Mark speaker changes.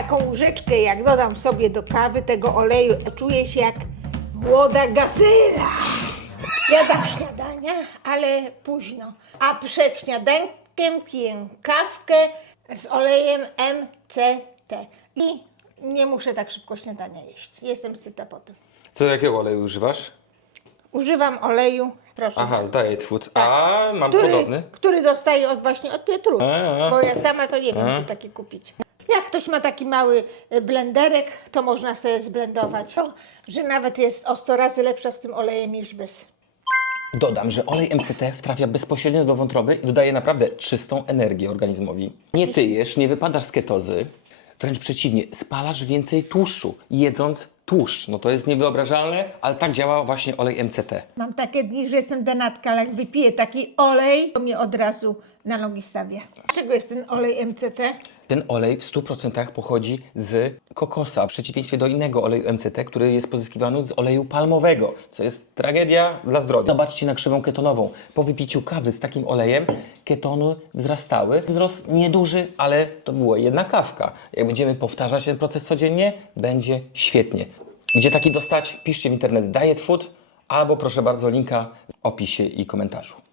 Speaker 1: taką łyżeczkę, jak dodam sobie do kawy tego oleju, czuję się jak młoda gazela. Jadam śniadania, ale późno. A przed śniadankiem piję kawkę z olejem MCT. I nie muszę tak szybko śniadania jeść. Jestem syta po tym.
Speaker 2: Co, jakiego oleju używasz?
Speaker 1: Używam oleju, proszę.
Speaker 2: Aha, z Diet Food.
Speaker 1: Tak.
Speaker 2: A, mam podobny.
Speaker 1: Który dostaję właśnie od Pietrucha,
Speaker 2: A.
Speaker 1: bo ja sama to nie wiem, czy taki kupić. Jak ktoś ma taki mały blenderek, to można sobie zblendować. O, że nawet jest o 100 razy lepsza z tym olejem niż bez.
Speaker 2: Dodam, że olej MCT wtrafia bezpośrednio do wątroby i dodaje naprawdę czystą energię organizmowi. Nie tyjesz, nie wypadasz z ketozy, wręcz przeciwnie, spalasz więcej tłuszczu, jedząc tłuszcz. No to jest niewyobrażalne, ale tak działa właśnie olej MCT.
Speaker 1: Mam takie dni, że jestem denatka, ale jak wypiję taki olej, to mnie od razu na nogi stawia. Z czego jest ten olej MCT?
Speaker 2: Ten olej w 100% pochodzi z kokosa, w przeciwieństwie do innego oleju MCT, który jest pozyskiwany z oleju palmowego, co jest tragedia dla zdrowia. Zobaczcie na krzywą ketonową. Po wypiciu kawy z takim olejem ketony wzrastały. Wzrost nieduży, ale to była jedna kawka. Jak będziemy powtarzać ten proces codziennie, będzie świetnie. Gdzie taki dostać? Piszcie w internet Diet Food albo proszę bardzo linka w opisie i komentarzu.